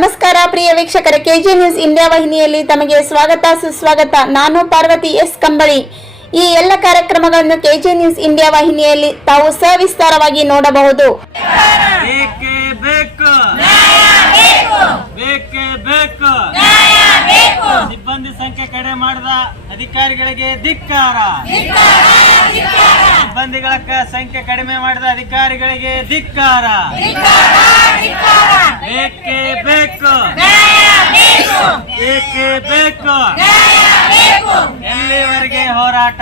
ನಮಸ್ಕಾರ ಪ್ರಿಯ ವೀಕ್ಷಕರ KG news India ವಾಹಿನಿಯಲ್ಲಿ ತಮಗೆ ಸ್ವಾಗತ ಸುಸ್ವಾಗತ. ನಾನು ಪಾರ್ವತಿ ಎಸ್ ಕಂಬಳಿ. ಈ ಎಲ್ಲ ಕಾರ್ಯಕ್ರಮಗಳನ್ನು ಕೆಜಿ ನ್ಯೂಸ್ ಇಂಡಿಯಾ ವಾಹಿನಿಯಲ್ಲಿ ತಾವು ಸವಿಸ್ತಾರವಾಗಿ ನೋಡಬಹುದು. ಸಿಬ್ಬಂದಿ ಸಂಖ್ಯೆ ಕಡಿಮೆ ಮಾಡಿದ ಅಧಿಕಾರಿಗಳಿಗೆ ಧಿಕ್ಕಾರ. ಸಿಬ್ಬಂದಿಗಳ ಸಂಖ್ಯೆ ಕಡಿಮೆ ಮಾಡಿದ ಅಧಿಕಾರಿಗಳಿಗೆ ಧಿಕ್ಕಾರ. ಬೇಕೇ ಬೇಕು, ಏಕೆ ಬೇಕು. ಎಲ್ಲಿವರೆಗೆ ಹೋರಾಟ?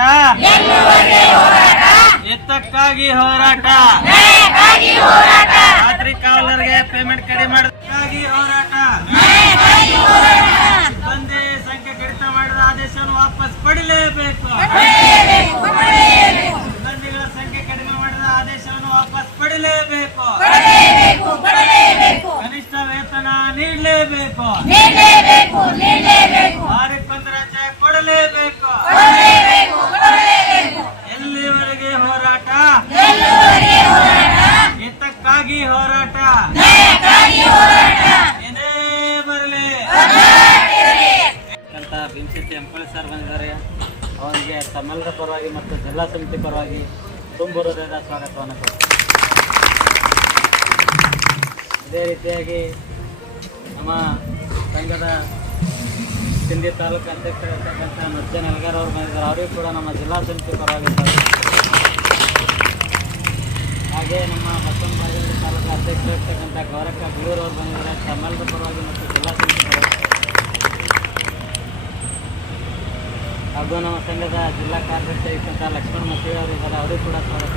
ಎತ್ತಕ್ಕಾಗಿ ಹೋರಾಟ. ರಾತ್ರಿ ಕಾವಲರಿಗೆ ಪೇಮೆಂಟ್ ಕಡಿಮೆ ಮಾಡೋದಕ್ಕಾಗಿ ಹೋರಾಟ. ಸಿಬ್ಬಂದಿ ಸಂಖ್ಯೆ ಕಡಿತ ಮಾಡಿದ ಆದೇಶವನ್ನು ವಾಪಸ್ ಪಡಿಲೇಬೇಕು. ಸಿಬ್ಬಂದಿಗಳ ಸಂಖ್ಯೆ ಕಡಿಮೆ ಮಾಡಿದ ಆದೇಶವನ್ನು ವಾಪಸ್ ಪಡಿಲೇಬೇಕು. ಕನಿಷ್ಠ ವೇತನ ನೀಡಲೇಬೇಕು. ವಾರಕ್ಕೆ ಬಂದ ರಜೆ ಕೊಡಲೇಬೇಕು. ಎಲ್ಲಿವರೆಗೆ ಹೋರಾಟ? ಹಿತಕ್ಕಾಗಿ ಹೋರಾಟ. ಏನೇ ಬರಲಿ ಅಂತ ಬಿಂಚಿತಿ ಎಂಪಳಿ ಸರ್ ಬಂದಿದ್ದಾರೆ. ಅವರಿಗೆ ತಮ್ಮೆಲ್ಲರ ಪರವಾಗಿ ಮತ್ತು ಜಿಲ್ಲಾ ಸಮಿತಿ ಪರವಾಗಿ ತುಂಬ ಹೃದಯದ ಸ್ವಾಗತವನ್ನು ಕೊಡ್ತಾರೆ. ಇದೇ ರೀತಿಯಾಗಿ ನಮ್ಮ ಸಂಘದ ಸಿಂಧಿ ತಾಲೂಕು ಅಧ್ಯಕ್ಷರಾಗಿರ್ತಕ್ಕಂಥ ನರ್ಜನ್ ಎಲ್ಗಾರ್ ಅವರು ಬಂದಿದ್ದಾರೆ. ಅವರಿಗೂ ಕೂಡ ನಮ್ಮ ಜಿಲ್ಲಾ ಸಮಿತಿ ಪರವಾಗಿ ಹಾಗೆ ನಮ್ಮ ಬಸವನ ಬಾಗೇವಾಡಿ ತಾಲೂಕು ಅಧ್ಯಕ್ಷರಾಗಿರ್ತಕ್ಕಂಥ ಗೌರಕ್ಕ ಬೀಳೂರು ಅವರು ಬಂದಿದ್ದಾರೆ. ತಮ್ಮೆಲ್ಲರ ಪರವಾಗಿ ಮತ್ತು ಜಿಲ್ಲಾ ಸಮಿತಿ ಪರವಾಗಿ ಹಾಗೂ ನಮ್ಮ ಸಂಘದ ಜಿಲ್ಲಾ ಕಾರ್ಯದರ್ಶಿಯಾಗಿರ್ತಕ್ಕಂಥ ಲಕ್ಷ್ಮಣ ಮಸೀವಿ ಅವರು ಇದ್ದಾರೆ. ಅವರಿಗೂ ಕೂಡ ಸ್ವಾಗತ.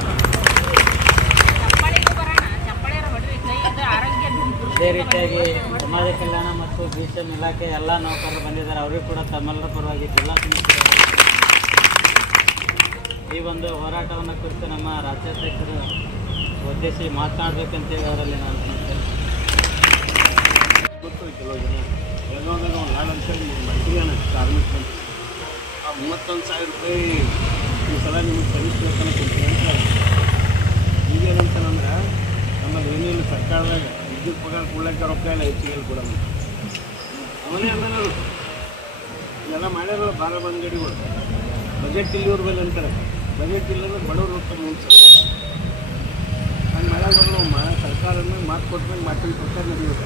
ಇದೇ ರೀತಿಯಾಗಿ ಸಮಾಜ ಕಲ್ಯಾಣ ಮತ್ತು ಬಿಸಿಎಂ ಇಲಾಖೆ ಎಲ್ಲ ನೌಕರರು ಬಂದಿದ್ದಾರೆ. ಅವರಿಗೂ ಕೂಡ ತಮ್ಮೆಲ್ಲರ ಪರವಾಗಿ ಜಿಲ್ಲಾ ಸಮಿತಿ ಈ ಒಂದು ಹೋರಾಟವನ್ನು ಕುರಿತು ನಮ್ಮ ರಾಜ್ಯಾಧ್ಯಕ್ಷರು ಉದ್ದೇಶಿ ಮಾತನಾಡಬೇಕಂತೇಳಿ ಅವರಲ್ಲಿ ನಾನು ಕೆಲವು ಜನ ಬೆಳಗಾವಿದಾಗ ಒಂದು ಹಾಡು ಅಂತೇಳಿ ಮಂತ್ರಿಯಾನ ಕಾರ್ಮಿಕ ಮಂತ್ರಿ 31,000 ರೂಪಾಯಿ ಈ ಸಲ ನಿಮಗೆ ಕನಿಷ್ಠ ವೇತನ ಕೊಡ್ತೀವಿ ಅಂತ ಈಗೇನಂತಂದ್ರೆ ನಮ್ಮಲ್ಲಿ ಏನಿಲ್ಲ ಸರ್ಕಾರದಾಗ ವಿದ್ಯುತ್ ಪಗಾರ ಕೊಡ್ಲಿಕ್ಕೆ ರೊಕ್ಕ ಇಲ್ಲ, ಹೆಚ್ಚಿಗೆ ಕೂಡ ಅವನೇ ಆಮೇಲೆ ಎಲ್ಲ ಮಾಡ್ಯಾರಲ್ಲ ಬಾರ ಬಂದ್ಗಡಿಗಳು ಬಜೆಟ್ ಇಲ್ಲಿವ್ರ ಮೇಲೆ ಅಂತಾರೆ. ಬಜೆಟ್ ಇಲ್ಲಂದ್ರೆ ಬಡವ್ರು ರೊಕ್ಕ ಮುಂಚೆ ಹಂಗೆ ಮಾಡ್ಯಾಗ ಬರಲಮ್ಮ ಸರ್ಕಾರನ ಮಾತು ಕೊಟ್ಮೇಲೆ ಮಾತಿನ ಪ್ರಕಾರ ನಡೀಬೇಕು.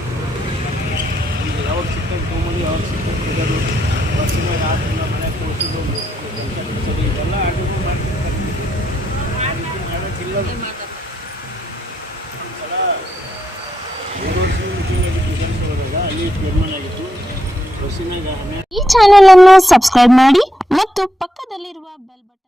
ಈಗ ಯಾವಾಗ ಸಿಕ್ಕಂಗೆ ತೊಗೊಂಡು ಯಾವಾಗ ಸಿಕ್ಕಂಗೆ ತೆಗೆದು ವರ್ಷದಾಗ ಆಟದಿಂದ ಮನೆ ತೋರಿಸೋದು ಸರಿ ಇದೆಲ್ಲ ಆಟಗಳು ಮಾಡ್ತಿರ್ತಾರೆ. ಆ ರೀತಿ ಮಾಡೋಕ್ಕಿಲ್ಲ. ಒಂದ್ಸಲ 2 ವರ್ಷದ ಮೀಟಿಂಗ್ ಆಗಿತ್ತು ವಿಧಾನಸೌಧದಾಗ, ಅಲ್ಲಿ ತೀರ್ಮಾನ ಆಗಿತ್ತು ಬಸ್ಸಿನಾಗ. ಈ ಚಾನೆಲ್ ಅನ್ನು ಸಬ್ಸ್ಕ್ರೈಬ್ ಮಾಡಿ ಮತ್ತು ಪಕ್ಕದಲ್ಲಿರುವ ಬೆಲ್ ಬಟನ್